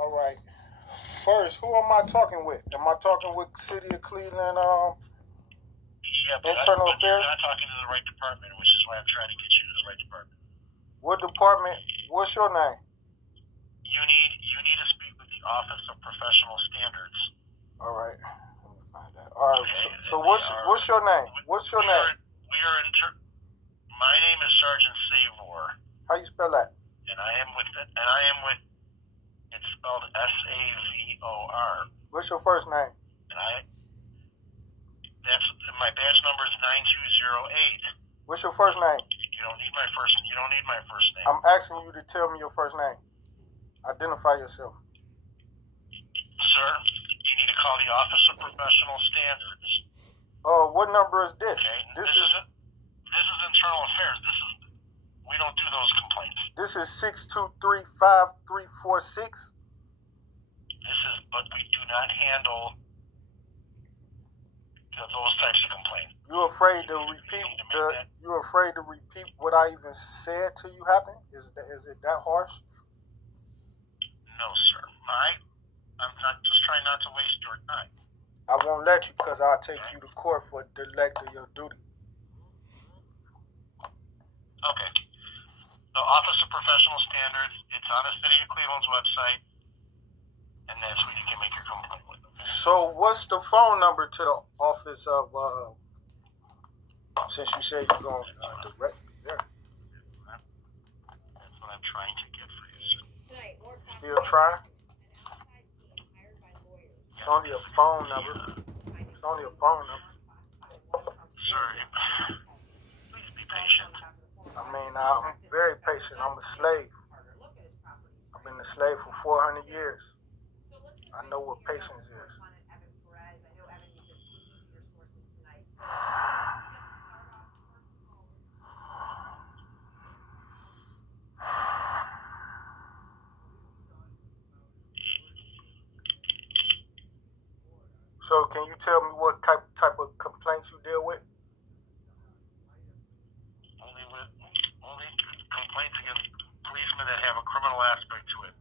All right. First, who am I talking with? Am I talking with City of Cleveland Internal Affairs? You're not talking to the right department, which is why I'm trying to get you to the right department. What department? What's your name? You need to speak with the Office of Professional Standards. All right. Let me find that. All right. Okay. So what's your name? What's your name? My name is Sergeant Savor. How you spell that? And I am with. It's spelled SAVOR. What's your first name? That's my badge number is 9208. What's your first name? You don't need my first name. I'm asking you to tell me your first name. Identify yourself. Sir, you need to call the Office of Professional Standards. What number is this? Okay. This is internal affairs. We don't do those complaints. This is 6235346. But we do not handle those types of complaints. You afraid to repeat what I even said to you happened? Is it that harsh? No, sir. I'm not just trying not to waste your time. I won't let you because I'll take you to court for neglect of your duty. Okay. The Office of Professional Standards, it's on the City of Cleveland's website, and that's where you can make your complaint with them. So what's the phone number to the office of, since you say you're going directly there? That's what I'm trying to get for you, sir. Still trying? It's only a phone number. Sir, please be patient. I mean, I'm very patient. I'm a slave. I've been a slave for 400 years. I know what patience is. So can you tell me what type of complaints you deal with? Only complaints against policemen that have a criminal aspect to it.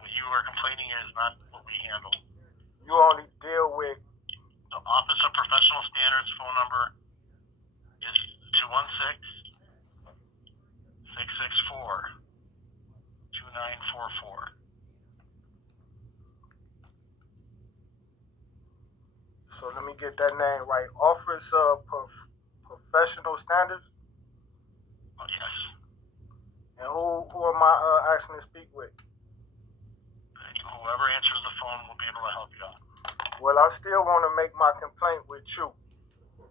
What you are complaining is not what we handle. You only deal with... The Office of Professional Standards phone number is 216-664-2944. So let me get that name right. Office of Professional Standards? Oh, yes. And who am I asking to speak with? Whoever answers the phone will be able to help you out. Well, I still want to make my complaint with you.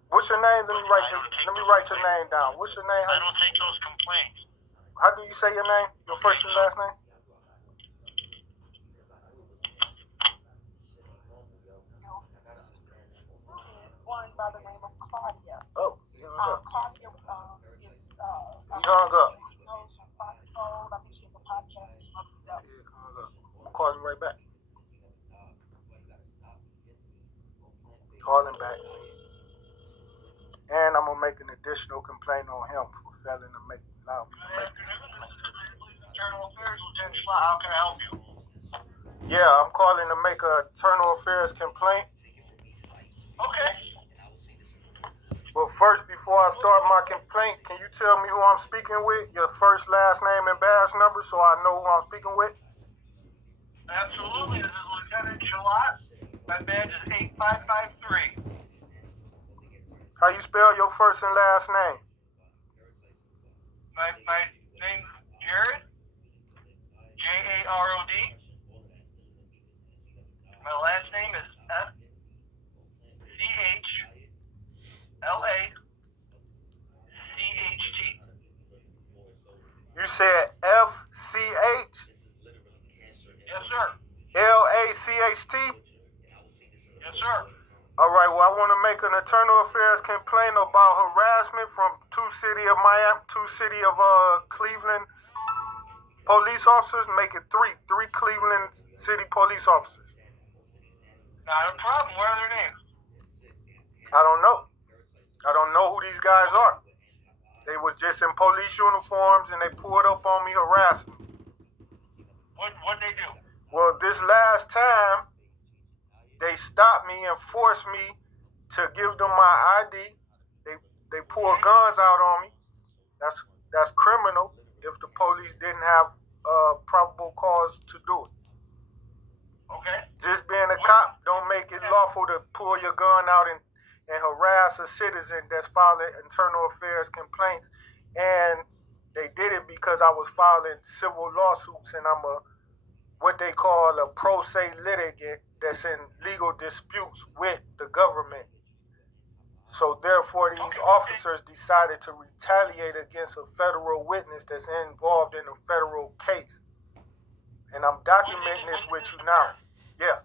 What's your name? Let me write your name down. What's your name? I don't take those complaints. How do you say your name? Your first and last name? One by the name of Claudia. Oh, he hung up. Claudia is He hung up. I think she has a podcast and some other stuff. Yeah, he hung up. I'm calling right back. Call him back. And I'm gonna make an additional complaint on him for failing to make loud. Internal Affairs, Lieutenant Schlott, how can I help you? Yeah, I'm calling to make a internal affairs complaint. Okay. But first, before I start my complaint, can you tell me who I'm speaking with? Your first, last name, and badge number so I know who I'm speaking with? Absolutely. This is Lieutenant Schlott. My badge is 8553. How you spell your first and last name? My name's Jared. Jarod. My last name is FCHLACHT. You said FCH? Yes, sir. LACHT? Yes, sir. All right, well, I want to make an internal affairs complaint about harassment from two city of Cleveland police officers. Make it three Cleveland city police officers. Not a problem. What are their names? I don't know. I don't know who these guys are. They was just in police uniforms and they pulled up on me harassing me. What'd they do? Well, this last time, they stopped me and forced me to give them my ID. They pulled guns out on me. That's criminal if the police didn't have probable cause to do it. Okay. Just being a cop don't make it lawful to pull your gun out and harass a citizen that's filing internal affairs complaints. And they did it because I was filing civil lawsuits, and I'm what they call a pro se litigant that's in legal disputes with the government. So therefore, these officers decided to retaliate against a federal witness that's involved in a federal case. And I'm documenting this with you now. Yeah,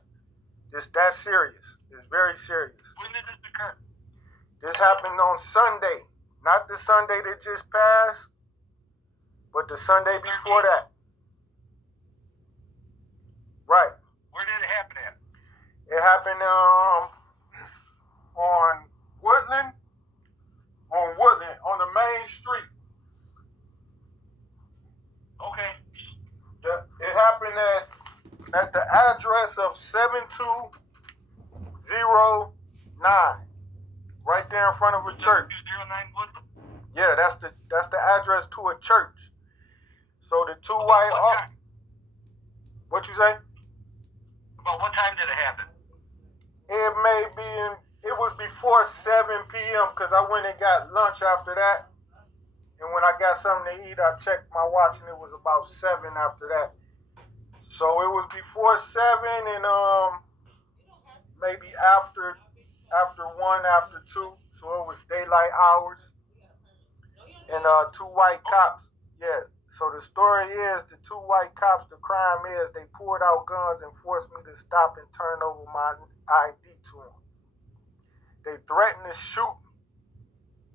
that's serious. It's very serious. When did this occur? This happened on Sunday. Not the Sunday that just passed, but the Sunday before that. Right. Where did it happen at? It happened on Woodland, on the main street. Okay. It happened at the address of 7209, right there in front of a church. 7209 Woodland? Yeah, that's the address to a church. So the two white. What you say? About what time did it happen? It was before 7 p.m. because I went and got lunch after that. And when I got something to eat, I checked my watch and it was about 7 after that. So it was before 7 and maybe after 1, after 2. So it was daylight hours. And two white cops. Yeah. So the story is the two white cops, the crime is they pulled out guns and forced me to stop and turn over my ID to them. They threatened to shoot me.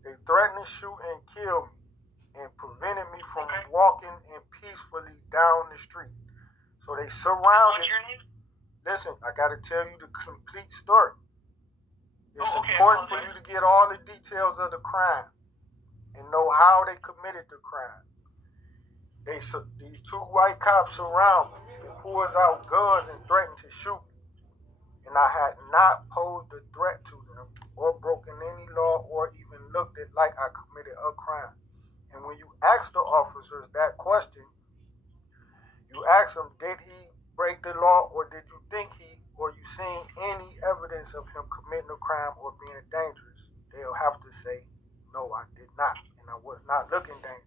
They threatened to shoot and kill me and prevented me from walking and peacefully down the street. So they surrounded. What's your name? Listen, I got to tell you the complete story. It's okay. important for you to get all the details of the crime and know how they committed the crime. These two white cops surround me and pulls out guns and threatened to shoot me. And I had not posed a threat to them or broken any law or even looked at like I committed a crime. And when you ask the officers that question, you ask them, did he break the law or did you think you seen any evidence of him committing a crime or being dangerous? They'll have to say, no, I did not. And I was not looking dangerous.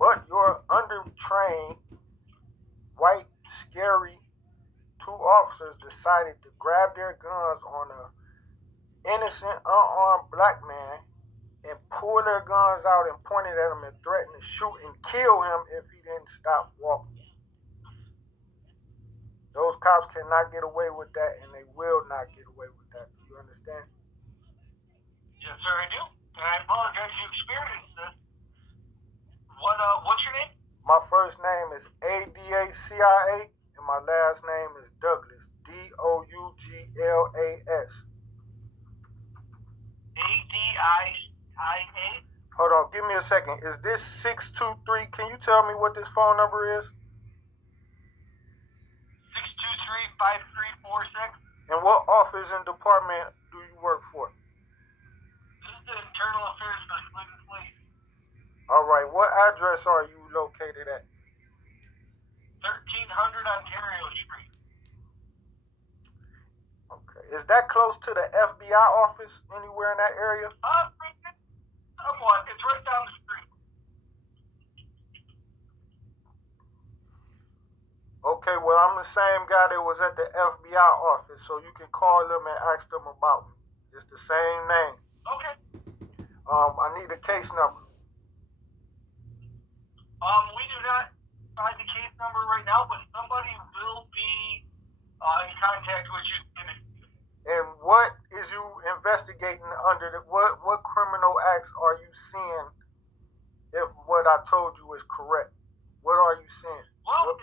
But your undertrained, white, scary two officers decided to grab their guns on an innocent, unarmed black man and pull their guns out and pointed at him and threatened to shoot and kill him if he didn't stop walking. Those cops cannot get away with that, and they will not get away with that. Do you understand? Yes, sir, I do. And I apologize you experienced this. What's your name? My first name is ADACIA, and my last name is Douglas, DOUGLAS. ADIIA? Hold on, give me a second. Is this 623? Can you tell me what this phone number is? 623-5346. And what office and department do you work for? This is the Internal Affairs for the Cleveland Police. All right, what address are you located at? 1300 Ontario Street. Okay. Is that close to the FBI office anywhere in that area? Somewhat. It's right down the street. Okay, well, I'm the same guy that was at the FBI office, so you can call them and ask them about me. It's the same name. Okay. I need a case number. We do not find the case number right now, but somebody will be in contact with you in a And what is you investigating under what criminal acts are you seeing if what I told you is correct? What are you seeing? Well,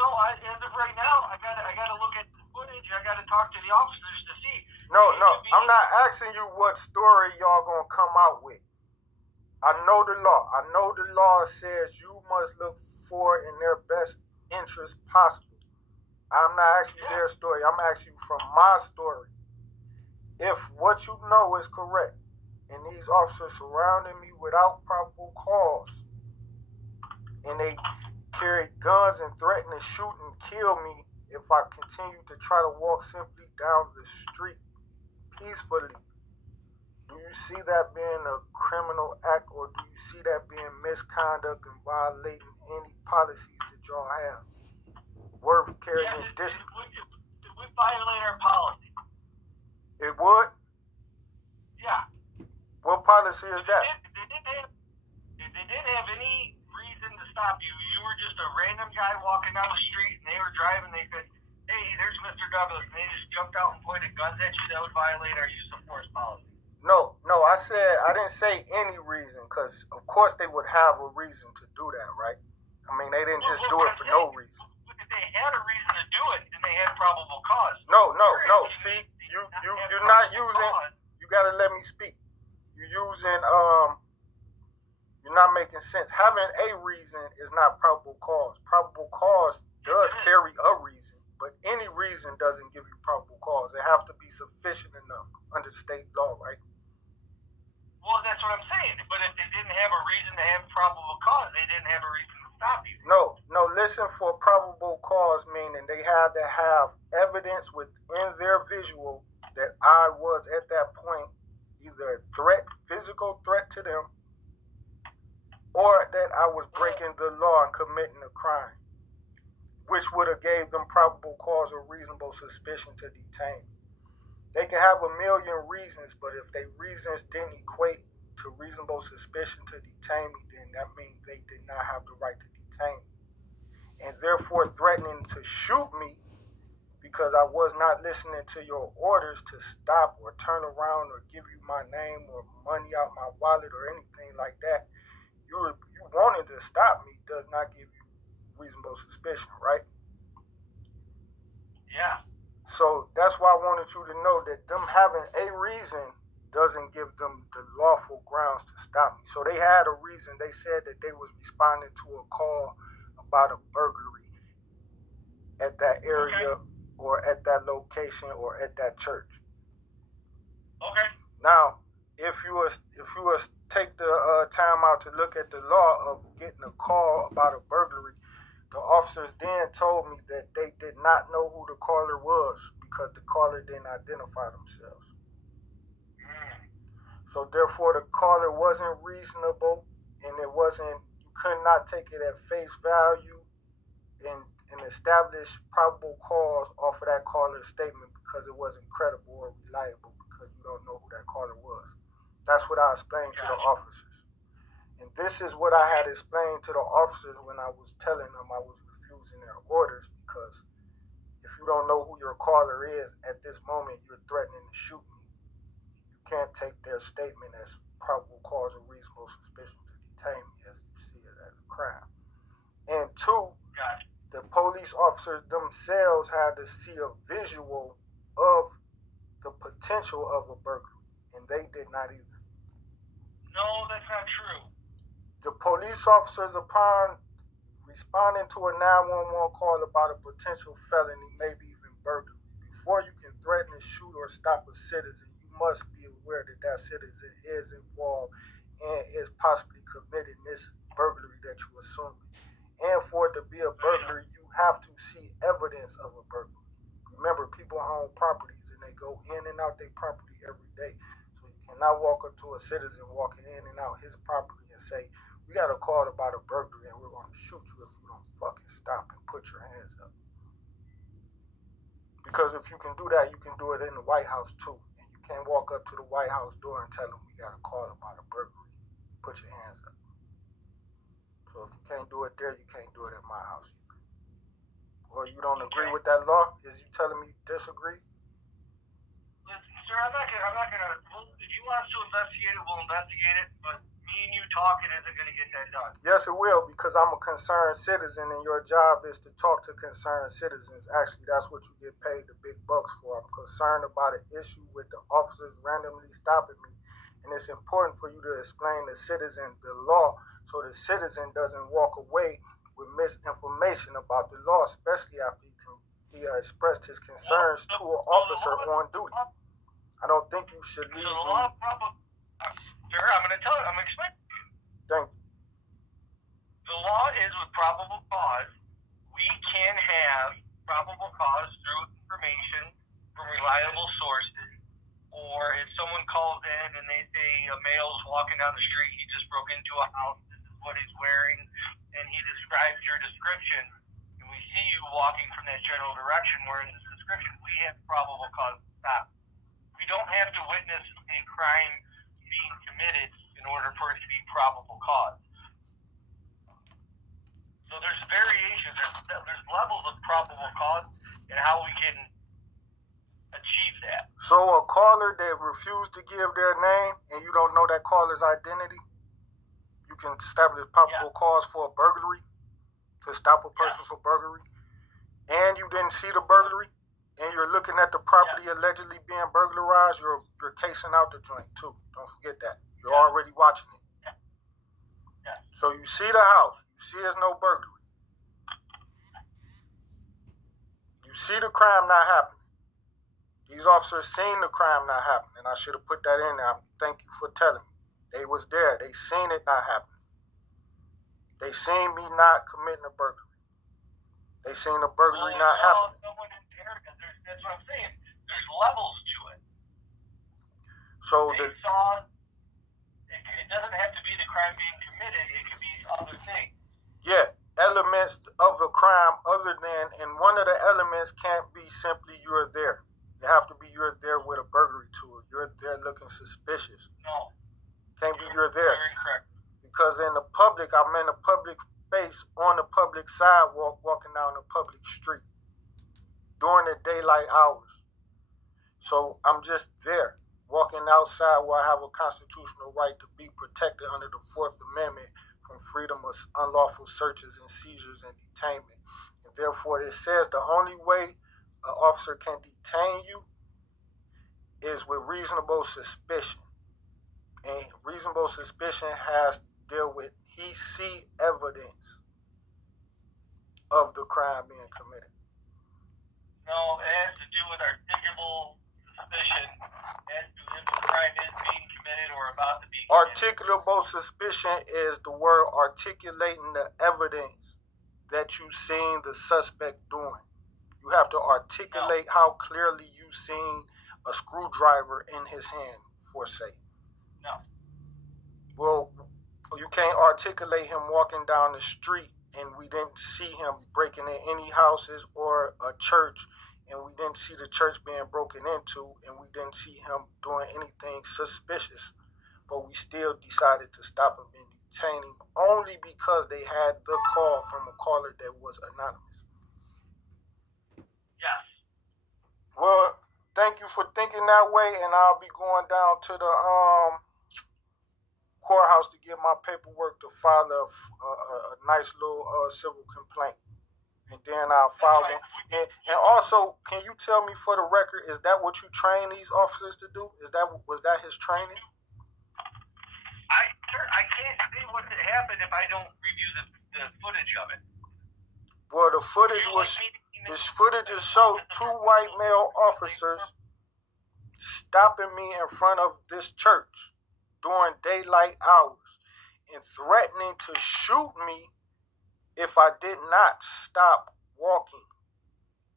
as of right now, I gotta look at the footage. I gotta talk to the officers to see. No, I'm not asking you what story y'all gonna come out with. I know the law. I know the law says you must look for in their best interest possible. I'm not asking you their story. I'm asking you from my story. If what you know is correct, and these officers surrounded me without probable cause, and they carried guns and threatened to shoot and kill me if I continue to try to walk simply down the street peacefully, do you see that being a criminal act, or do you see that being misconduct and violating any policies that y'all have worth carrying discipline? It would violate our policy. It would? Yeah. What policy is that? They didn't have any reason to stop you. You were just a random guy walking down the street, and they were driving. They said, "Hey, there's Mr. Douglas," and they just jumped out and pointed guns at you. That would violate our use of force policy. No, I didn't say any reason, because of course they would have a reason to do that, right? I mean, they didn't just do it for no reason. If they had a reason to do it, then they had probable cause. No. See, you're not using. You gotta let me speak. You're using You're not making sense. Having a reason is not probable cause. Probable cause does carry a reason, but any reason doesn't give you probable cause. It have to be sufficient enough under state law, right? Well, that's what I'm saying. But if they didn't have a reason to have probable cause, they didn't have a reason to stop you. No. Listen, for probable cause, meaning they had to have evidence within their visual that I was at that point either a threat, physical threat to them, or that I was breaking the law and committing a crime, which would have gave them probable cause or reasonable suspicion to detain me. They can have a million reasons, but if their reasons didn't equate to reasonable suspicion to detain me, then that means they did not have the right to detain me. And therefore threatening to shoot me because I was not listening to your orders to stop or turn around or give you my name or money out my wallet or anything like that. You wanted to stop me does not give you reasonable suspicion, right? Yeah. So that's why I wanted you to know that them having a reason doesn't give them the lawful grounds to stop me. So they had a reason. They said that they was responding to a call about a burglary at that area or at that location or at that church. Okay. Now, if you was take the time out to look at the law of getting a call about a burglary, the officers then told me that they did not know who the caller was because the caller didn't identify themselves. So therefore the caller wasn't reasonable, and it wasn't, you could not take it at face value and establish probable cause off of that caller's statement because it wasn't credible or reliable because you don't know who that caller was. That's what I explained to the officers. And this is what I had explained to the officers when I was telling them I was refusing their orders, because if you don't know who your caller is at this moment, you're threatening to shoot me. You can't take their statement as probable cause or reasonable suspicion to detain me as you see it as a crime. And two, the police officers themselves had to see a visual of the potential of a burglary, and they did not either. No, that's not true. The police officers, upon responding to a 911 call about a potential felony, maybe even burglary, before you can threaten to shoot or stop a citizen, you must be aware that that citizen is involved and is possibly committing this burglary that you're assuming. And for it to be a burglary, you have to see evidence of a burglary. Remember, people own properties and they go in and out their property every day. So you cannot walk up to a citizen walking in and out his property and say, "We got a call about a burglary and we're going to shoot you if you don't fucking stop and put your hands up." Because if you can do that, you can do it in the White House too. And you can't walk up to the White House door and tell them we got a call about a burglary. Put your hands up. So if you can't do it there, you can't do it at my house. Or you don't agree with that law? Is you telling me you disagree? Listen, sir, I'm not gonna. If you want us to investigate it, we'll investigate it. But me and you talking isn't gonna get that done. Yes, it will, because I'm a concerned citizen, and your job is to talk to concerned citizens. Actually, that's what you get paid the big bucks for. I'm concerned about an issue with the officers randomly stopping me, and it's important for you to explain to the citizen the law, so the citizen doesn't walk away with misinformation about the law, especially after he expressed his concerns to an officer on duty. I don't think you should leave. So the law sir, I'm going to explain. Thank you. The law is with probable cause. We can have probable cause through information from reliable sources, or if someone calls in and they say a male's walking down the street, he just broke into a house, this is what he's wearing, and he describes your description, and we see you walking from that general direction wearing this description, we have probable cause to stop. We don't have to witness a crime being committed in order for it to be probable cause. So there's variations, there's levels of probable cause and how we can achieve that. So a caller that refused to give their name and you don't know that caller's identity, you can establish probable cause for a burglary, to stop a person for burglary, and you didn't see the burglary, and you're looking at the property allegedly being burglarized, you're casing out the joint too. Don't forget that. You're already watching it. So you see the house, you see there's no burglary. You see the crime not happening. These officers seen the crime not happening. I should have put that in there. Thank you for telling me. They was there. They seen it not happening. They seen me not committing a burglary. They seen the burglary not happening. That's what I'm saying. There's levels to it. So they saw it doesn't have to be the crime being committed. It could be other things. Yeah, elements of a crime other than, and one of the elements can't be simply you're there. You have to be you're there with a burglary tool. You're there looking suspicious. No. Can't be you're there. Very incorrect. Because in the public, I'm in a public space on the public sidewalk walking down the public street during the daylight hours. So I'm just there walking outside where I have a constitutional right to be protected under the 4th Amendment from freedom of unlawful searches and seizures and detainment. And therefore, it says the only way an officer can detain you is with reasonable suspicion. And reasonable suspicion has to deal with he see evidence of the crime being committed. No, it has to do with articulable suspicion as to if the crime is being committed or about to be committed. Articulable suspicion is the word articulating the evidence that you seen the suspect doing. You have to articulate how clearly you seen a screwdriver in his hand, for say. No. Well, you can't articulate him walking down the street and we didn't see him breaking in any houses or a church, and we didn't see the church being broken into, and we didn't see him doing anything suspicious, but we still decided to stop him and detain him only because they had the call from a caller that was anonymous. Yes. Well, thank you for thinking that way, and I'll be going down to the courthouse to get my paperwork to file a nice little civil complaint. And then I'll file one. And also, can you tell me for the record, is that what you train these officers to do? Was that his training? I can't say what happened if I don't review the footage of it. Well, the footage showed 2 white male officers stopping me in front of this church during daylight hours and threatening to shoot me if I did not stop walking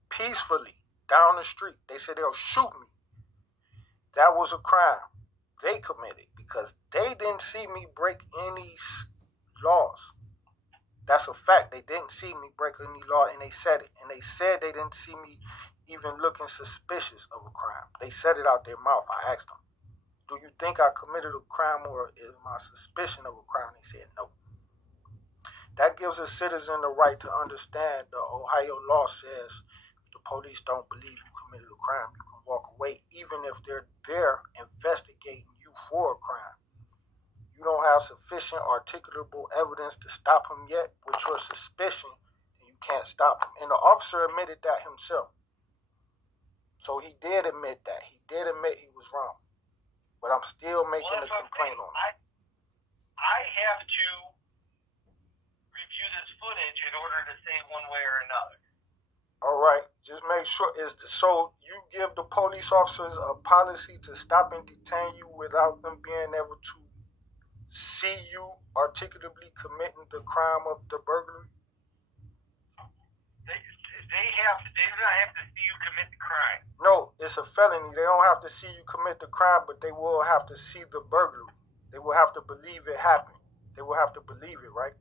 peacefully down the street. They said they'll shoot me. That was a crime they committed because they didn't see me break any laws. That's a fact. They didn't see me break any law, and they said it. And they said they didn't see me even looking suspicious of a crime. They said it out their mouth. I asked them, do you think I committed a crime or is my suspicion of a crime? They said no. That gives a citizen the right to understand the Ohio law says if the police don't believe you committed a crime, you can walk away even if they're there investigating you for a crime. You don't have sufficient articulable evidence to stop him yet with your suspicion, and you can't stop him. And the officer admitted that himself. So he did admit that. He did admit he was wrong. But I'm still making a complaint on it. I have to review this footage in order make sure so you give the police officers a policy to stop and detain you without them being able to see you articulately committing the crime of the burglary? They do not have to see you commit the crime. No, it's a felony. They don't have to see you commit the crime, but they will have to see the burglary. They will have to believe it happened. They will have to believe it, right?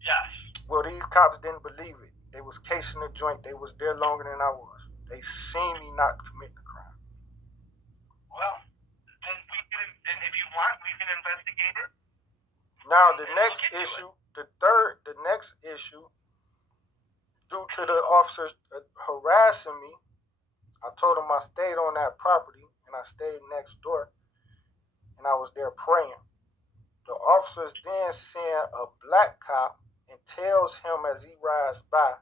Yes. Well, these cops didn't believe it. They was casing the joint. They was there longer than I was. They seen me not commit the crime. Well, then if you want, we can investigate it. Now, the next issue, the next issue, due to the officers harassing me, I told them I stayed on that property and I stayed next door and I was there praying. The officers then send a black cop and tells him as he rides by,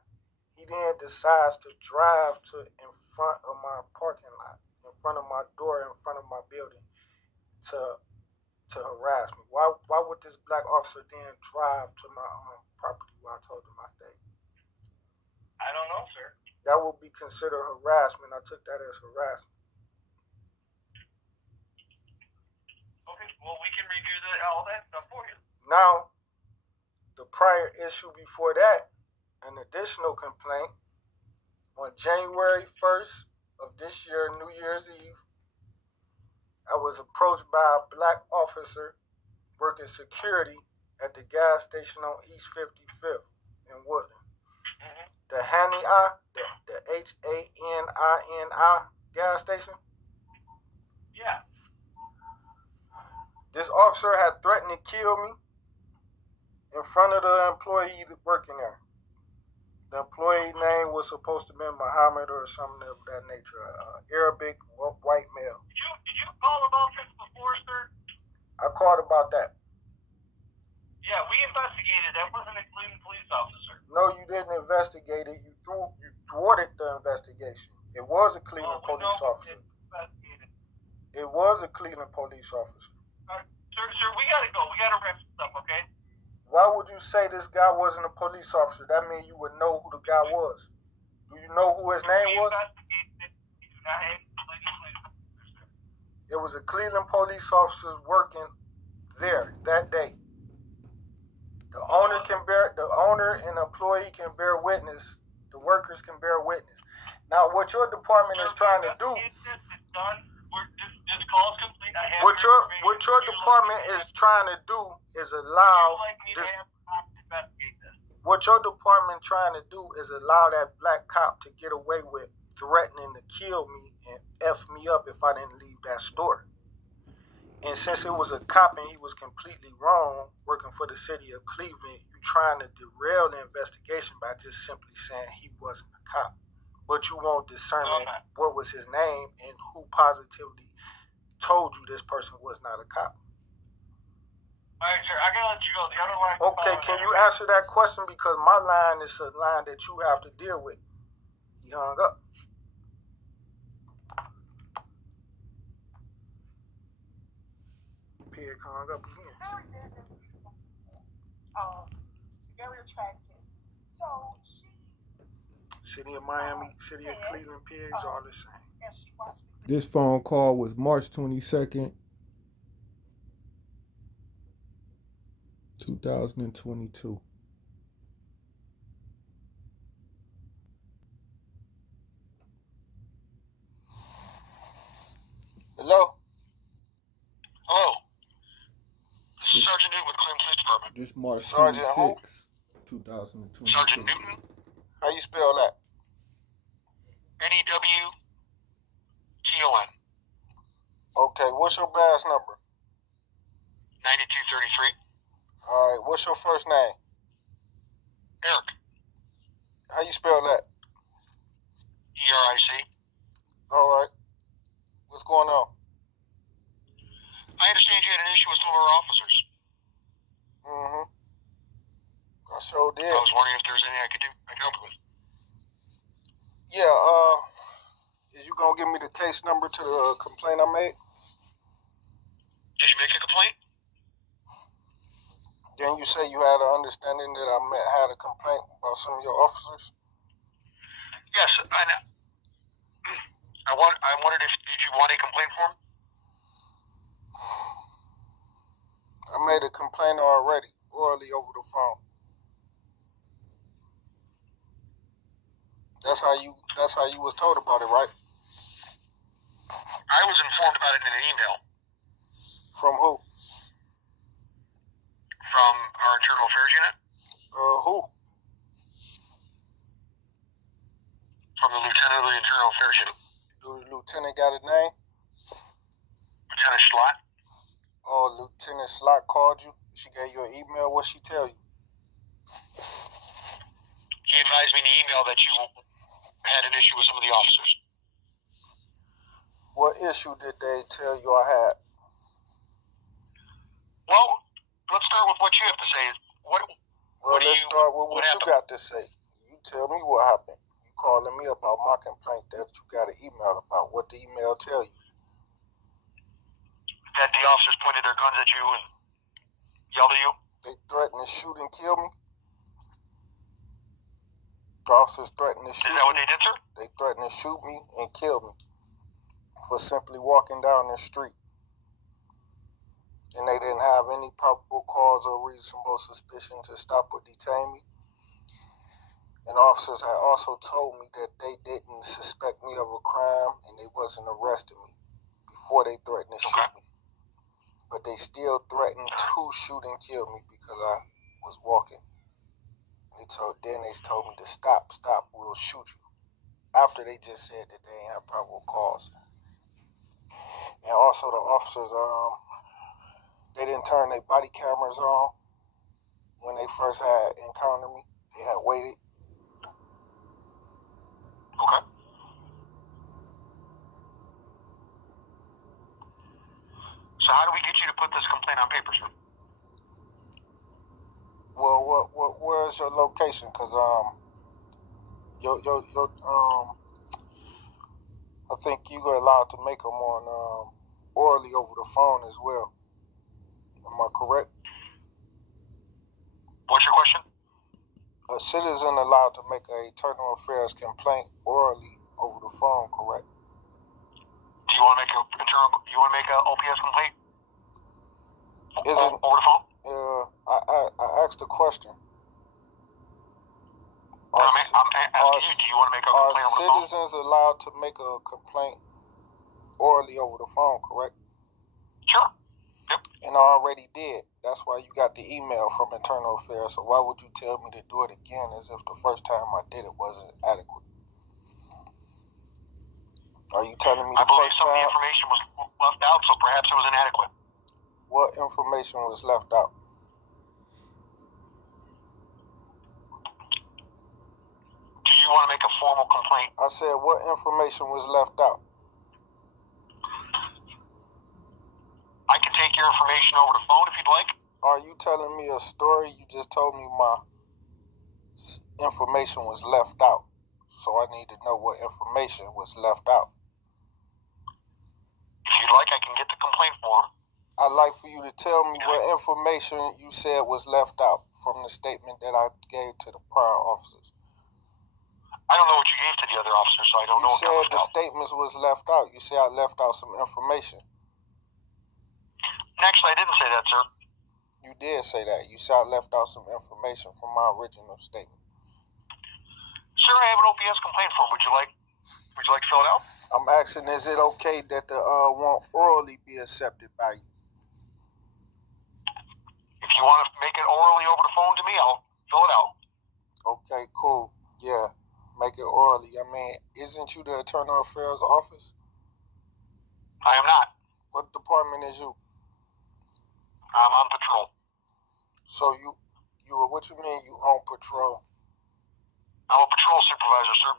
he then decides to drive to in front of my parking lot, in front of my door, in front of my building to harass me. Why would this black officer then drive to my property where I told him I stayed? I don't know, sir. That would be considered harassment. I took that as harassment. Okay, well, we can review all that stuff for you. Now, the prior issue before that, an additional complaint, on January 1st of this year, New Year's Eve, I was approached by a black officer working security at the gas station on East 55th in Woodland. Mm-hmm. The the HANINI gas station. Yeah. This officer had threatened to kill me in front of the employee working there. The employee name was supposed to be Muhammad or something of that nature, Arabic white male. Did you call about this before, sir? I called about that. Yeah, we investigated. That wasn't a Cleveland police officer. No, you didn't investigate it. You thwarted the investigation. It was a Cleveland police officer. It was a Cleveland police officer. Sir, we gotta go. We gotta wrap this up, okay? Why would you say this guy wasn't a police officer? That means you would know who the guy was. Do you know who his name was? It was a Cleveland police officer working there that day. The owner and employee can bear witness. The workers can bear witness. Now, what your department is trying to do, what your department is trying to do is allow this. What your department trying to do is allow that black cop to get away with threatening to kill me and F me up if I didn't leave that store. And since it was a cop and he was completely wrong working for the city of Cleveland, you're trying to derail the investigation by just simply saying he wasn't a cop. But you won't discern what was his name and who positively told you this person was not a cop. All right, sir, I gotta let you go. The other line. Okay, can you answer that question? Because my line is a line that you have to deal with. He hung up. Pig hung up again. Very attractive. So she. City of Miami, City of Cleveland, pigs, all the same. This phone call was March 22nd, 2022. Hello? Hello. This is Sergeant Newton with Cleveland Police Department. This March Sergeant 26th, 2022. Sergeant Newton? How you spell that? Newton. Okay, what's your badge number? 9233. All right, what's your first name? Eric. How you spell that? ERIC. All right. What's going on? I understand you had an issue with some of our officers. Mm-hmm. I sure did. I was wondering if there's anything I could help with. Yeah, is you gonna give me the case number to the complaint I made? Did you make a complaint? Then you say you had an understanding that I had a complaint about some of your officers? Yes, and I wondered if did you want a complaint form? I made a complaint already, orally over the phone. That's how you was told about it, right? I was informed about it in an email From who? from our internal affairs unit, Who? from the lieutenant of the internal affairs unit, Do the lieutenant got a name? Lieutenant Schlott. Oh, Lieutenant Slot called you? She gave you an email? What'd she tell you? He advised me in the email that you had an issue with some of the officers. What issue did they tell you I had? Well, let's start with what you have to say. Let's start with what you got to say. You tell me what happened. You calling me about my complaint that you got an email about. What the email tell you? That the officers pointed their guns at you and yelled at you? They threatened to shoot and kill me? The officers threatened to shoot me. Is that what they did, sir? They threatened to shoot me and kill me for simply walking down the street. And they didn't have any probable cause or reasonable suspicion to stop or detain me. And officers had also told me that they didn't suspect me of a crime and they wasn't arresting me before they threatened to shoot me. But they still threatened to shoot and kill me because I was walking. And they told me to stop, we'll shoot you. After they just said that they didn't have probable cause. And also the officers, they didn't turn their body cameras on when they first had encountered me. They had waited. Okay. So how do we get you to put this complaint on paper, sir? Well, where's your location? Cause I think you were allowed to make them on orally over the phone as well. Am I correct? What's your question? A citizen allowed to make an internal affairs complaint orally over the phone, correct? Do you want to make an OPS complaint? Isn't over the phone? I asked a question. I'm asking you, do you want to make a complaint over the phone? Are citizens allowed to make a complaint orally over the phone, correct? Sure. Yep. And I already did. That's why you got the email from Internal Affairs. So why would you tell me to do it again as if the first time I did it wasn't adequate? Are you telling me I the believe first some of the time? information was left out, so perhaps it was inadequate. What information was left out? Do you want to make a formal complaint? I said, what information was left out? I can take your information over the phone if you'd like. Are you telling me a story? You just told me my information was left out. So I need to know what information was left out. If you'd like, I can get the complaint form. I'd like for you to tell me what information you said was left out from the statement that I gave to the prior officers. I don't know what you gave to the other officers, so I don't know what that was. You said the statements was left out. You said I left out some information. Actually, I didn't say that, sir. You did say that. You said I left out some information from my original statement. Sir, I have an OPS complaint form. Would you like to fill it out? I'm asking, is it okay that the one orally be accepted by you? If you want to make it orally over the phone to me, I'll fill it out. Okay, cool. Yeah, make it orally. I mean, isn't you the Internal Affairs office? I am not. What department is you? I'm on patrol. So you what you mean you on patrol? I'm a patrol supervisor, sir.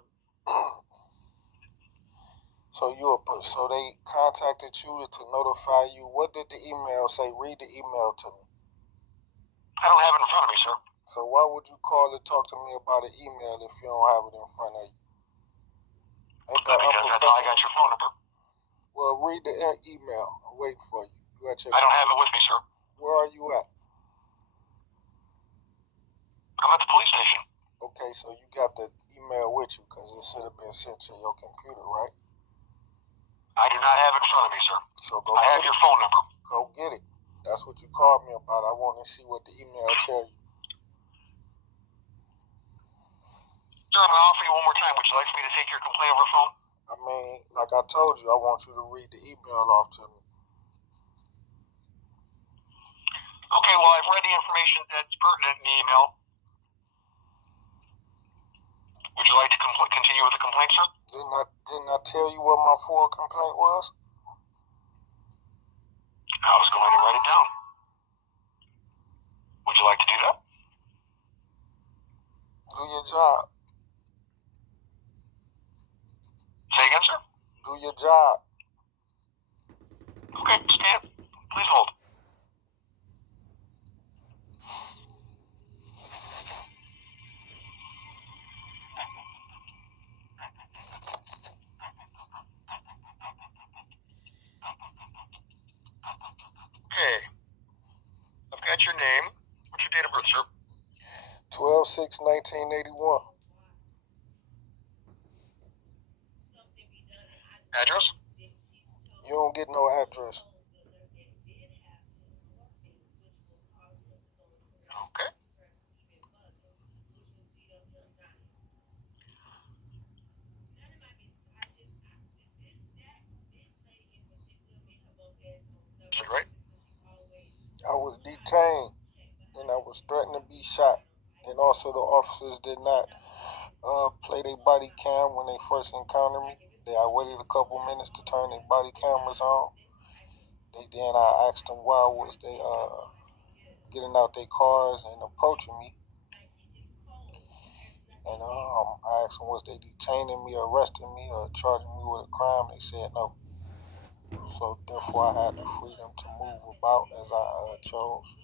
So they contacted you to notify you. What did the email say? Read the email to me. I don't have it in front of me, sir. So why would you call and talk to me about an email if you don't have it in front of you? Ain't that Because that's how I got your phone number. Well, read the email. I'm waiting for you. I don't have it with me, sir. Where are you at? I'm at the police station. Okay, Okay, so you got the email with you because it should have been sent to your computer, right? I do not have it in front of me, sir. So go I get have your phone number. Go get it. That's what you called me about. I want to see what the email tell you. Sir, I'm going to offer you one more time. Would you like for me to take your complaint over the phone? I mean, like I told you, I want you to read the email off to me. Okay, well, I've read the information that's pertinent in the email. Would you like to continue with the complaint, sir? Didn't I tell you what my full complaint was? I was going to write it down. Would you like to do that? Do your job. Say again, sir? Do your job. Okay, stand. Please hold. Okay. I've got your name. What's your date of birth, sir? 12/6/1981. Address? You don't get no address. Okay. Is that right? I was detained and I was threatened to be shot. And also the officers did not play their body cam when they first encountered me. I waited a couple minutes to turn their body cameras on. Then I asked them why was they getting out their cars and approaching me. And I asked them was they detaining me, arresting me, or charging me with a crime. They said no. So therefore I had the freedom to move about as I chose.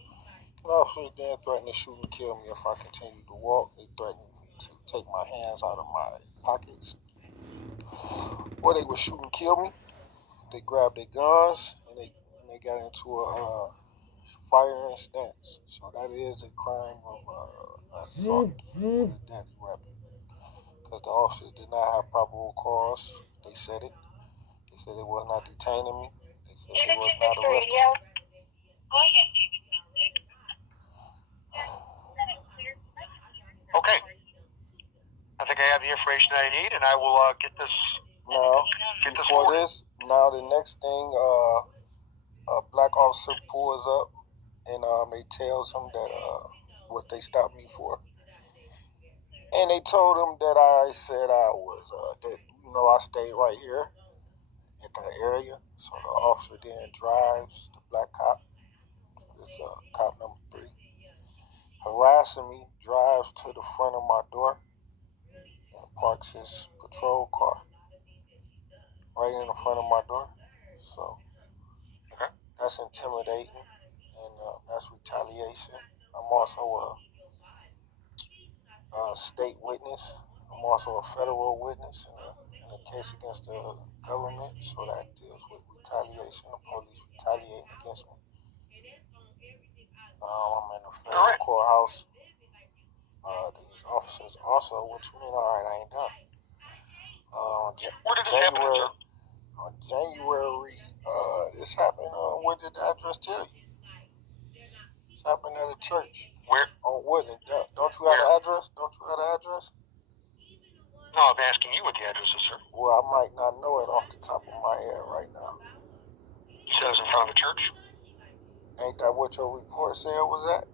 The officers then threatened to shoot and kill me if I continued to walk. They threatened to take my hands out of my pockets. Or they would shoot and kill me. They grabbed their guns and they got into a firing stance. So that is a crime of assault with a deadly weapon. Because the officers did not have probable cause. They said it. They said they was not detaining me. They said they was not arresting. Okay. I think I have the information I need, and I will get this. Now, before this, now the next thing, a black officer pulls up and they tells him that what they stopped me for. And they told him that I said I was, that, I stayed right here in that area. So the officer then drives the black cop, so this cop number 3, harassing me, drives to the front of my door and parks his patrol car right in the front of my door. So that's intimidating and that's retaliation. I'm also a state witness. I'm also a federal witness in a case against the government. So that deals with retaliation, the police retaliating against me. I'm in the federal courthouse. These officers also, what you mean, all right, I ain't done. On January, this happened. What did the address tell you? This happened at a church. Where? On Woodland. Don't you have the address? Don't you have the address? No, I'm asking you what the address is, sir. Well, I might not know it off the top of my head right now. You said it was in front of the church? Ain't that what your report said was at?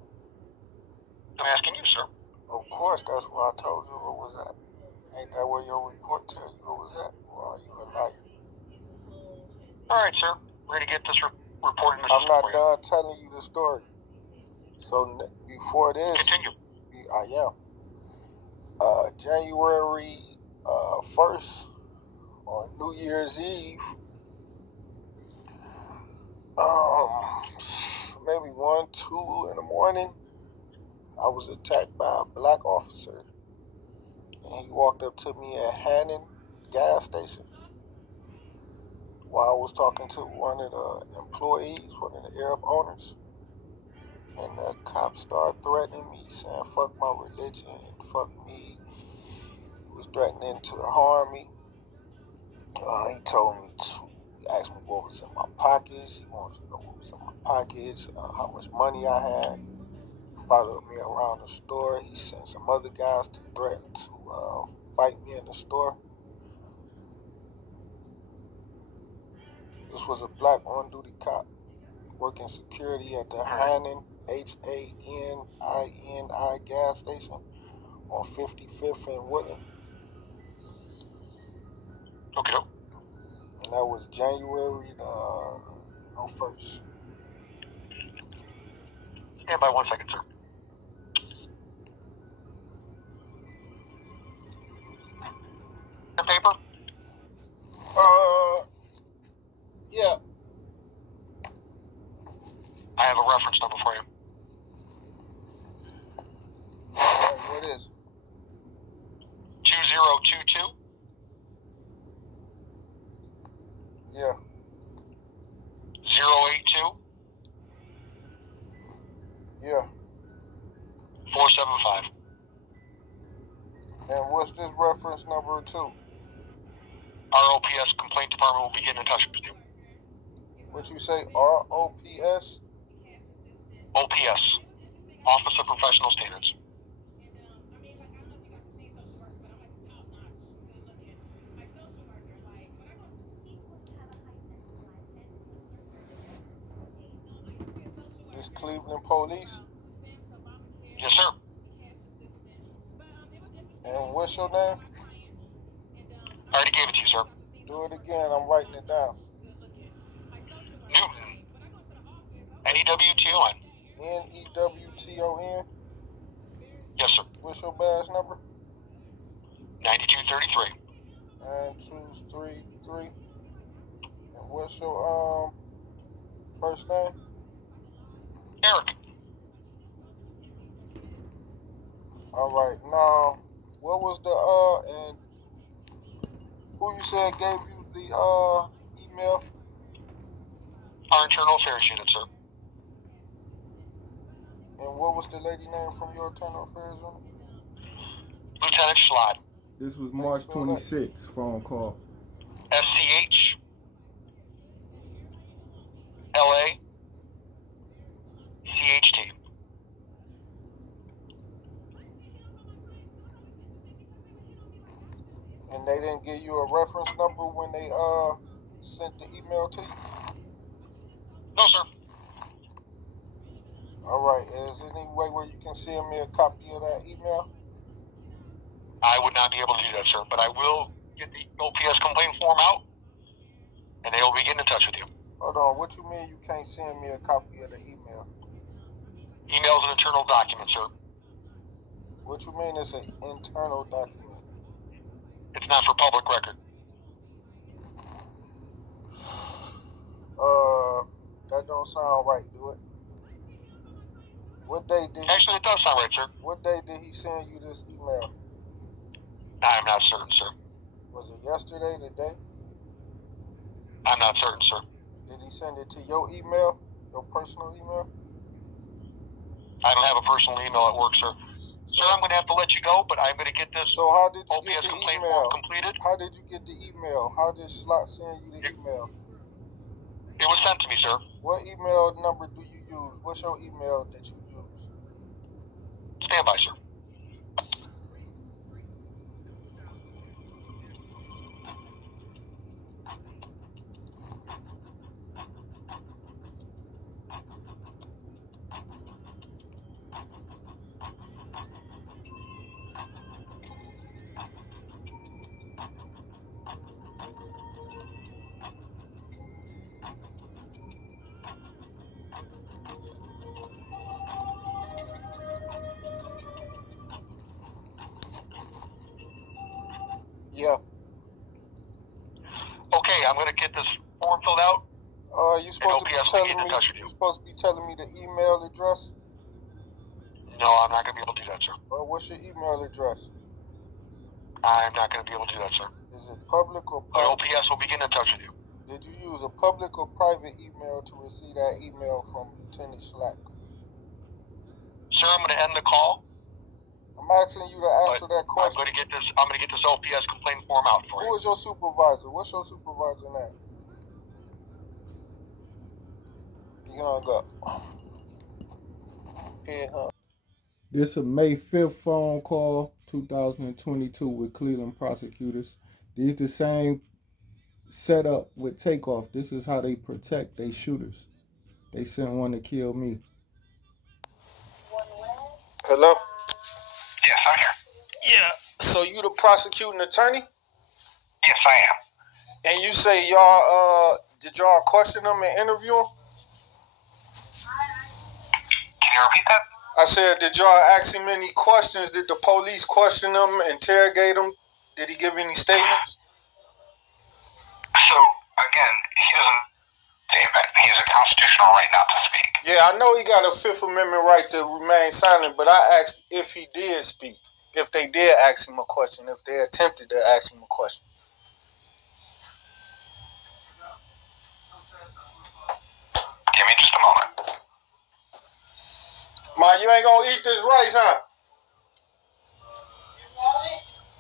I'm asking you, sir. Of course, that's where I told you it was at. Ain't that where your report tell you it was at? Or are you a liar? All right, sir. We're going to get this report in the I'm system not for you. done telling you the story. So before this, Continue. I am. January 1st, on New Year's Eve, maybe 1, 2 in the morning, I was attacked by a black officer. And he walked up to me at Hannon gas station while I was talking to one of the employees, one of the Arab owners. And the cop started threatening me, saying, fuck my religion, fuck me, was threatening to harm me. He told me asked me what was in my pockets. He wanted to know what was in my pockets, how much money I had. He followed me around the store. He sent some other guys to threaten to fight me in the store. This was a black on-duty cop working security at the Hannon, H-A-N-I-N-I gas station on 55th and Woodland. Okay. And that was January 1st. Stand by 1 second, sir. The paper? Yeah. I have a reference number for you. All right, what is it? 2022 Yeah. 082 Yeah. 475. And what's this reference number to? Our OPS complaint department will be getting in touch with you. What you say? ROPS? OPS, Office of Professional Standards. This Cleveland police? Yes, sir. And what's your name? I already gave it to you, sir. Do it again. I'm writing it down. Newton. N-E-W-T-O-N. N-E-W-T-O-N? Yes, sir. What's your badge number? 9233. 9233. And what's your first name? Eric. All right. Now, what was the and who you said gave you the email? Our Internal Affairs Unit, sir. And what was the lady name from your internal affairs unit? Lieutenant Schlad. This was March 26th phone call. S-C-H L-A C-H-T. And they didn't give you a reference number when they sent the email to you? No, sir. All right. Is there any way where you can send me a copy of that email? I would not be able to do that, sir, but I will get the OPS complaint form out, and they will be getting in touch with you. Hold on. What you mean you can't send me a copy of the email? Email is an internal document, sir. What you mean it's an internal document? It's not for public record. That don't sound right, do it? What day did Actually, it does sound right, sir. What day did he send you this email? I'm not certain, sir. Was it yesterday, today? I'm not certain, sir. Did he send it to your email, your personal email? I don't have a personal email at work, sir. Sir, I'm going to have to let you go, but I'm going to get this So how did you OPS get the complaint email? form completed. How did you get the email? How did Slot send you the email? It was sent to me, sir. What email number do you use? What's your email that you use? Stand by, sir. Yeah. Okay, I'm going to get this form filled out. You supposed to be OPS will telling get in me. touch with you. You supposed to be telling me the email address. No, I'm not going to be able to do that, sir. What's your email address? I'm not going to be able to do that, sir. Is it public or My private? OPS will be getting in touch with you. Did you use a public or private email to receive that email from Lieutenant Slack? Sir, I'm going to end the call. I'm I'm asking you to answer that question. I'm gonna get this OPS complaint form out for you. Who is your supervisor? What's your supervisor name? He hung up. He hung. This is a May 5th phone call, 2022 with Cleveland prosecutors. These the same setup with Takeoff. This is how they protect their shooters. They sent one to kill me. Hello? Yes, I'm here. Yeah. So you the prosecuting attorney? Yes, I am. And you say y'all did y'all question them and interview them? Can you repeat that? I said, did y'all ask him any questions? Did the police question him, interrogate him? Did he give any statements? So, again, he has a constitutional right not to speak. Yeah, I know he got a Fifth Amendment right to remain silent, but I asked if he did speak, if they did ask him a question, if they attempted to ask him a question. Give me just a moment. Ma, you ain't gonna eat this rice, huh?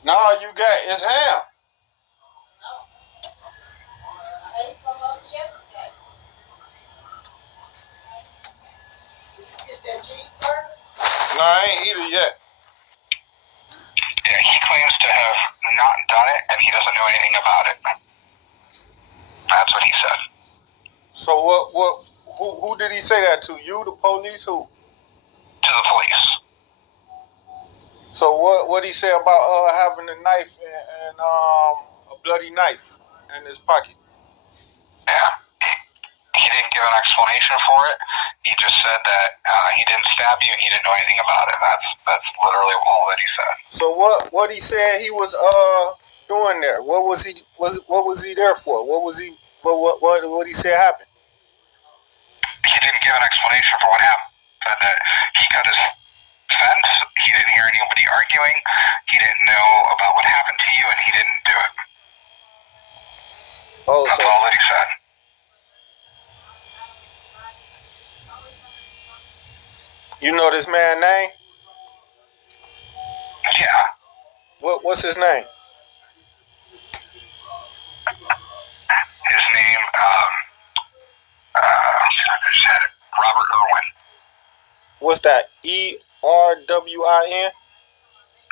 No, you got, it's ham. No, I ain't eat it yet. Yeah, he claims to have not done it, and he doesn't know anything about it. That's what he said. So who did he say that to? You, the police, who? To the police. So what he say about having a knife and a bloody knife in his pocket? Yeah. He didn't give an explanation for it. He just said that he didn't stab you and he didn't know anything about it. That's literally all that he said. So what he said he was doing there? What was he there for? What he said happened? He didn't give an explanation for what happened. He said that he cut his fence. He didn't hear anybody arguing. He didn't know about what happened to you, and he didn't do it. Oh, that's all that he said. You know this man's name? Yeah. What's his name? His name, I just had it. Robert Irwin. What's that? ERWIN?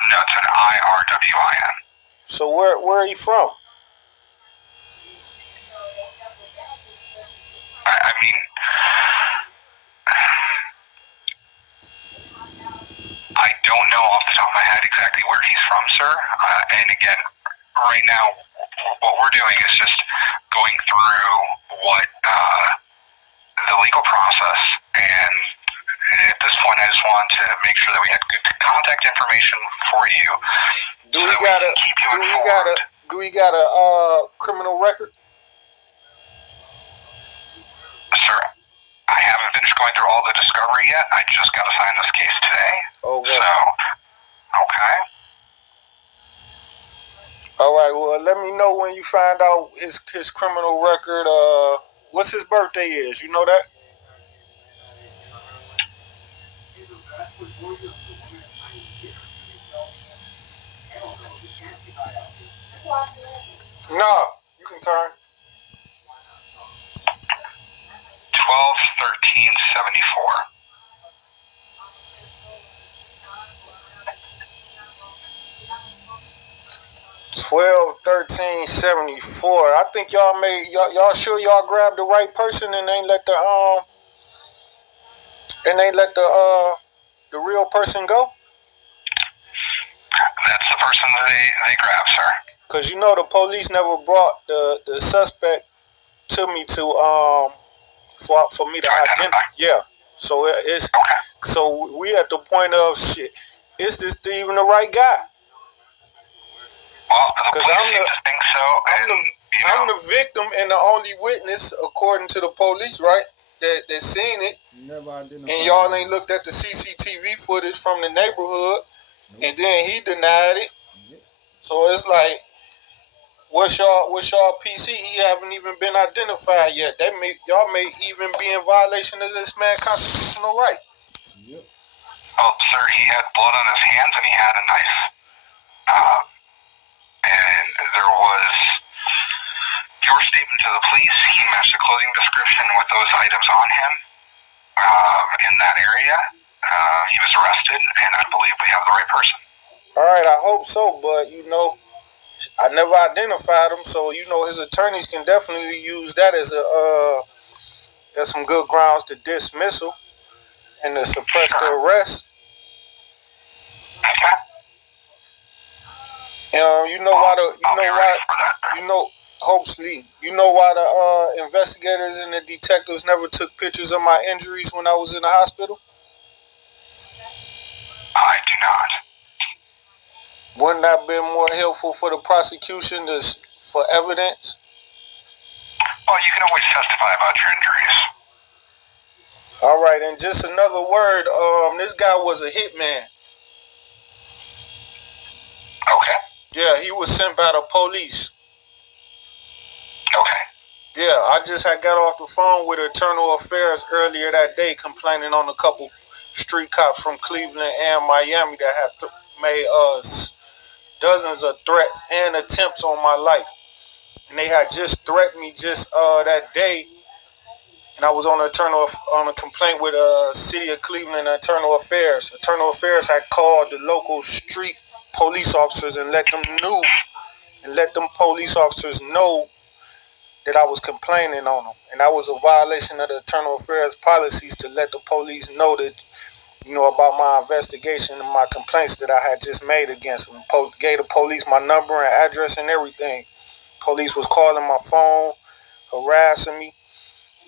No, it's an IRWIN. So where are you from? I mean, I don't know off the top of my head exactly where he's from, sir. And again, right now, what we're doing is just going through what the legal process, and at this point, I just want to make sure that we have good contact information for you. Do we got a criminal record? Sir, I haven't finished going through all the discovery yet. I just got assigned this case today. Okay. So, okay. All right. Well, let me know when you find out his criminal record. What's his birthday is? You know that? No, you can turn. 12/13/74. 12/13/74. I think y'all sure y'all grabbed the right person and ain't let the real person go? That's the person that they grabbed, sir. Cause you know the police never brought the suspect to me to for me to identify. Yeah. So it's okay. So we at the point of shit. Is this even the right guy? Well, because I'm the victim and the only witness, according to the police, right? That seen it. And y'all ain't looked at the CCTV footage from the neighborhood, and then he denied it. So it's like, what's y'all PC? He haven't even been identified yet. Y'all may even be in violation of this man's constitutional right. Yep. Well, sir, he had blood on his hands and he had a knife. And there was your statement to the police. He matched the clothing description with those items on him in that area. He was arrested, and I believe we have the right person. All right, I hope so, but I never identified him, so his attorneys can definitely use that as some good grounds to dismissal and to suppress the arrest. Okay. Hopes Lee. You know why the investigators and the detectives never took pictures of my injuries when I was in the hospital? I do not. Wouldn't that have been more helpful for the prosecution for evidence? Well, you can always testify about your injuries. All right, and just another word, this guy was a hitman. Okay. Yeah, he was sent by the police. Okay. Yeah, I just had got off the phone with Internal Affairs earlier that day complaining on a couple street cops from Cleveland and Miami that had made dozens of threats and attempts on my life. And they had just threatened me that day. And I was on a complaint with City of Cleveland Internal Affairs. Internal Affairs had called the local street police officers and let them police officers know that I was complaining on them. And that was a violation of the Internal Affairs policies to let the police know that, about my investigation and my complaints that I had just made against them. Gave the police my number and address and everything. Police was calling my phone, harassing me.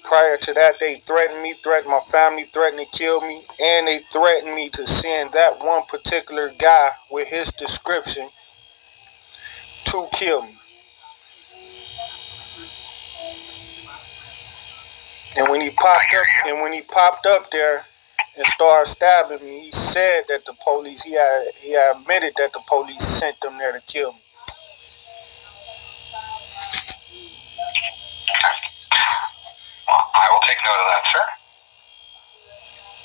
Prior to that, they threatened me, threatened my family, threatened to kill me, and they threatened me to send that one particular guy with his description to kill me. And when he popped up there and started stabbing me, he said that the police, he had admitted that the police sent them there to kill me. Well, I will take note of that, sir.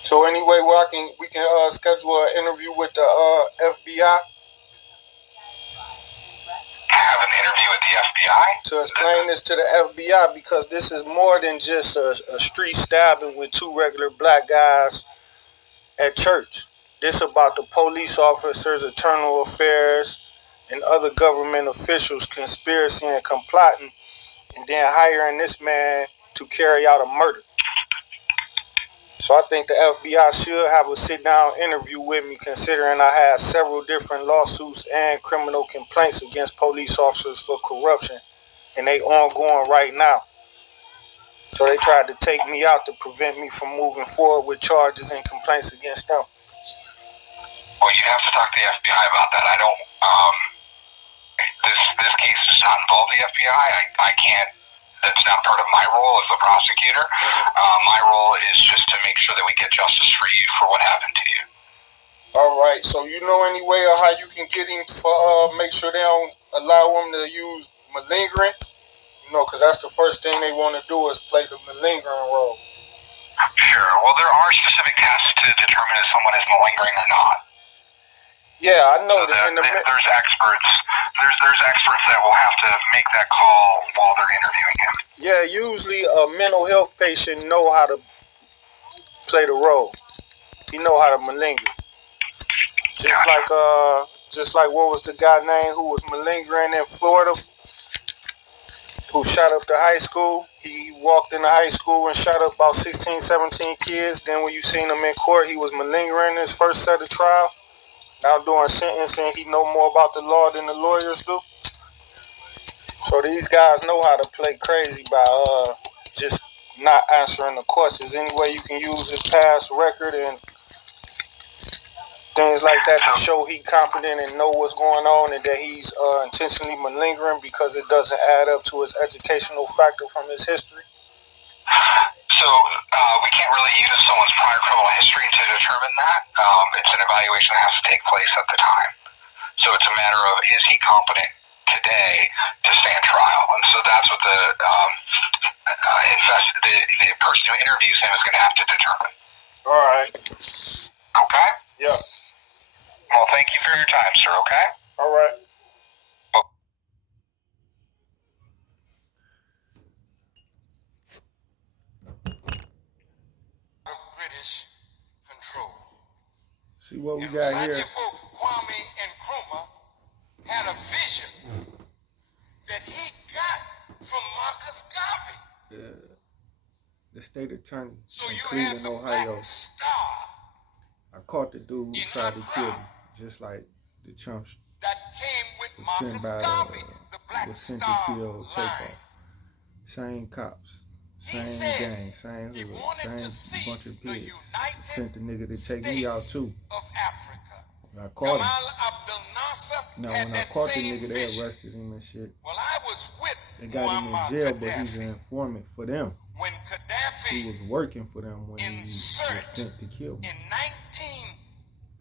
So anyway, we can schedule an interview with the FBI. Have an interview with the FBI? To explain this to the FBI, because this is more than just a street stabbing with two regular black guys at church. This about the police officers, Internal Affairs, and other government officials conspiracy and complotting, and then hiring this man to carry out a murder. So I think the FBI should have a sit-down interview with me, considering I had several different lawsuits and criminal complaints against police officers for corruption, and they ongoing right now. So they tried to take me out to prevent me from moving forward with charges and complaints against them. Well, you have to talk to the FBI about that. I don't, this case does not involve the FBI. I can't, that's not part of my role as the prosecutor. My role is just to make sure that we get justice for you for what happened to you. All right, so you know any way of how you can get him for, make sure they don't allow him to use malingering? Because that's the first thing they want to do is play the malingering role. Sure. Well, there are specific tests to determine if someone is malingering or not. Yeah, I know. So there's experts. There's experts that will have to make that call while they're interviewing him. Yeah, usually a mental health patient know how to play the role. He know how to malinger. Just like what was the guy name who was malingering in Florida, who shot up the high school. He walked into high school and shot up about 16, 17 kids. Then when you seen him in court, he was malingering his first set of trial. Now doing sentencing, he know more about the law than the lawyers do. So these guys know how to play crazy by just not answering the questions. Any way you can use his past record and things like that to show he competent and know what's going on, and that he's intentionally malingering because it doesn't add up to his educational factor from his history. So we can't really use someone's prior criminal history to determine that. It's an evaluation that has to take place at the time. So it's a matter of, is he competent today to stand trial? And so that's what the person who interviews him is going to have to determine. All right. Okay? Yeah. Well, thank you for your time, sir, okay? All right. British control. See what we And got here? Kwame Nkrumah had a vision that he got from Marcus Garvey. The state attorney So in you Cleveland, have the Ohio. Black Star I caught the dude who in tried to kill Accra him, just like the chumps that came with was sent Marcus by Garvey, the Black was sent to Star kill line. Takeoff. Same cops, He same said gang, same he hood, wanted to same see bunch of the pigs. United Sent the nigga to take me out States too. of Africa. I caught him. Gamal Abdel Nasser Now had when I that caught the same nigga, they vision. arrested him and shit. Well, I was with They got him in Muammar jail, but he's an Gaddafi informant for them. when He Gaddafi was working for them when he was insert sent to kill me. in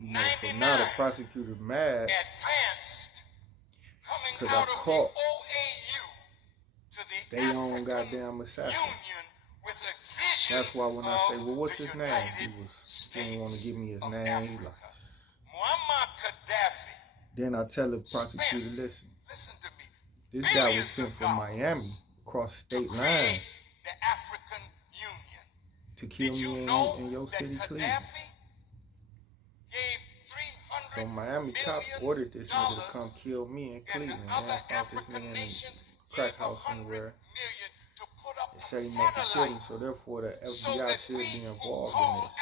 You know, so 1999 now the prosecutor mad advanced coming because I out of the caught OAU to the they own African goddamn assassin. Union with a vision. That's why when I say, well, what's his name? He didn't want to give me his name. He like, Muammar Gaddafi. then I tell the prosecutor, listen, To me. this guy was sent from Miami across state lines The African Union. to kill me in your city, Cleveland. So Miami cop ordered this nigga to come kill me in Cleveland. Then found this nigga in a crack house somewhere and set him up to kill him. So therefore the FBI should be involved in this.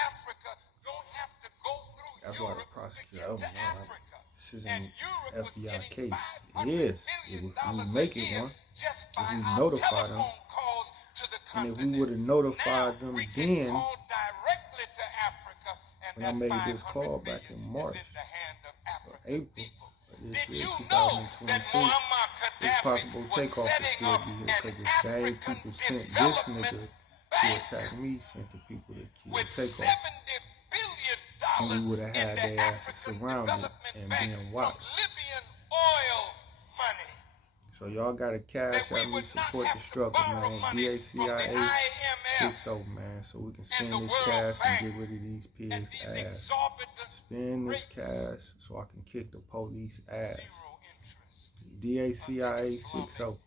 That's why the prosecutor, I don't know. This is an FBI case. It is. If we make it one, if we notify them, and if we would have notified them then, when I made this call back in March or April of this year, 2022, it's possible Takeoff will still be here because the same people sent this nigga to attack me, sent the people to kill Takeoff. And we would have had their asses surrounded and being watched. So y'all gotta cash out me, support the struggle, man. DACIA60, man, so we can spend this cash and get rid of these pigs' ass. Spend this cash so I can kick the police ass. DACIA60.